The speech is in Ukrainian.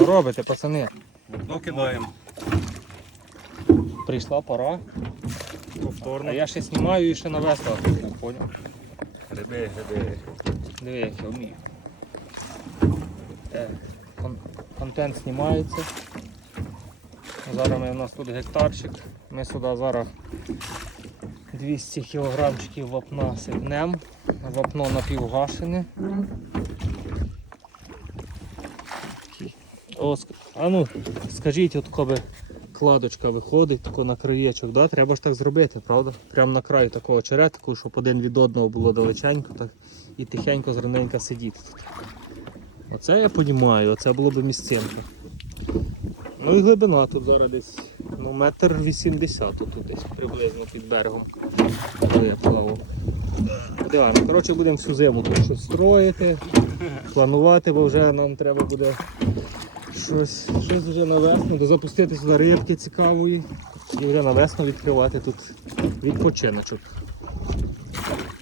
Що робите, пацани? Ну кидаємо. Прийшла пора. А Повторно. я ще знімаю і ще на веслах. Поняв? Гриби, гриби. Диви, як я вмію. Так, кон- контент знімається. Зараз ми, у нас тут гектарчик. Ми сюди зараз 200 кілограмчиків вапна сипнем. Вапно напівгашене. Такий. О, а ну, скажіть, от коли кладочка виходить тако на краєчок, да? треба ж так зробити, правда? Прямо на краю такого очеретку, щоб один від одного було далеченько так, і тихенько зраненько сидіти тут. Оце я понімаю, оце було б місцинка. Ну і глибина тут зараз десь ну, метр вісімдесят тут десь приблизно під берегом. Коли я плавав. Подиваємо. Коротше, будемо всю зиму тут щось строїти, планувати, бо вже нам треба буде щось, щось вже на весну, де запустити сюди рибки цікавої і вже на весну відкривати тут відпочиночок.